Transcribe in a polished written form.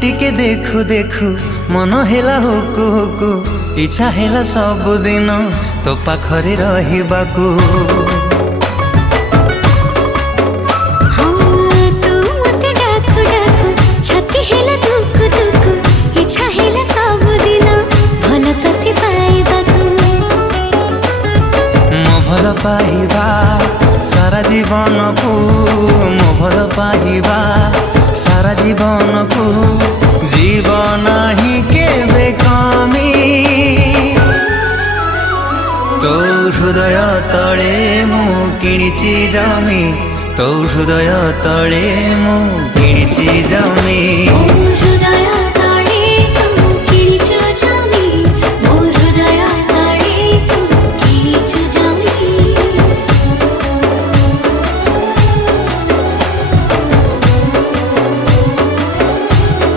टिके देखु देखु मन हेला हुकु हुकु इच्छा हेला सब दिन तो पाखरे रहिबाकू। भल पाइबा सारा जीवन को मो भल पाइबा सारा जीवन को जीवन ही केबे कमी तो हृदय तले मु किणिची जमी तो हृदय तले मु किणिची जमी।